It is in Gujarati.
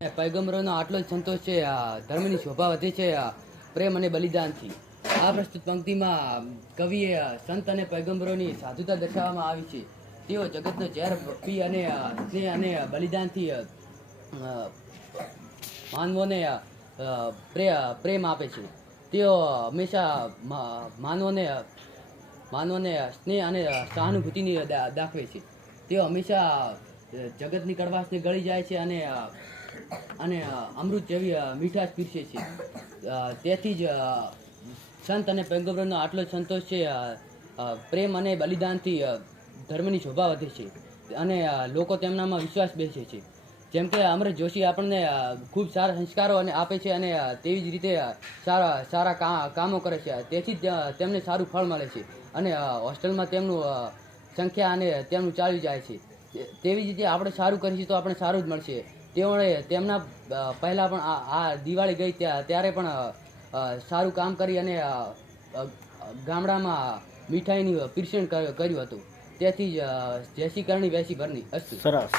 પૈગંબરોનો આટલો જ સંતોષ છે, ધર્મની શોભા વધે છે પ્રેમ અને બલિદાનથી. આ પ્રસ્તુત પંક્તિમાં કવિએ સંત અને પૈગંબરોની સાધુતા દર્શાવવામાં આવી છે. તેઓ જગતનો ઝેર પી અને સ્નેહ અને બલિદાનથી માનવોને પ્રેમ આપે છે. તેઓ હંમેશા માનવોને સ્નેહ અને સહાનુભૂતિની દાખવે છે. તેઓ હંમેશા જગતની કડવાશને ગળી જાય છે અને અમૃત જેવી મીઠાશ પીરસે છે. તેથી જ સંત અને પૈગંબરોનો આટલો જ સંતોષ છે. પ્રેમ અને બલિદાનથી ધર્મની શોભા વધે છે અને લોકો તેમનામાં વિશ્વાસ બેસે છે. જેમ કે અમરેશ જોશી આપણને ખૂબ સારા સંસ્કારો અને આપે છે અને તેવી જ રીતે સારા કામો કરે છે. તેથી જ તેમને સારું ફળ મળે છે અને હોસ્ટેલમાં તેમનું સંખ્યા અને તેમનું ચાલી જાય છે. તેવી જ રીતે આપણે સારું કરીશું તો આપણે સારું જ મળશે. તેઓએ તેમના પહેલાં પણ આ દિવાળી ગઈ ત્યારે પણ સારું કામ કરી અને ગામડામાં મીઠાઈની પીરસણ કર્યું હતું. તેથી જ જેસી કરણી વેસી ભરની અસ્તુ. સરસ.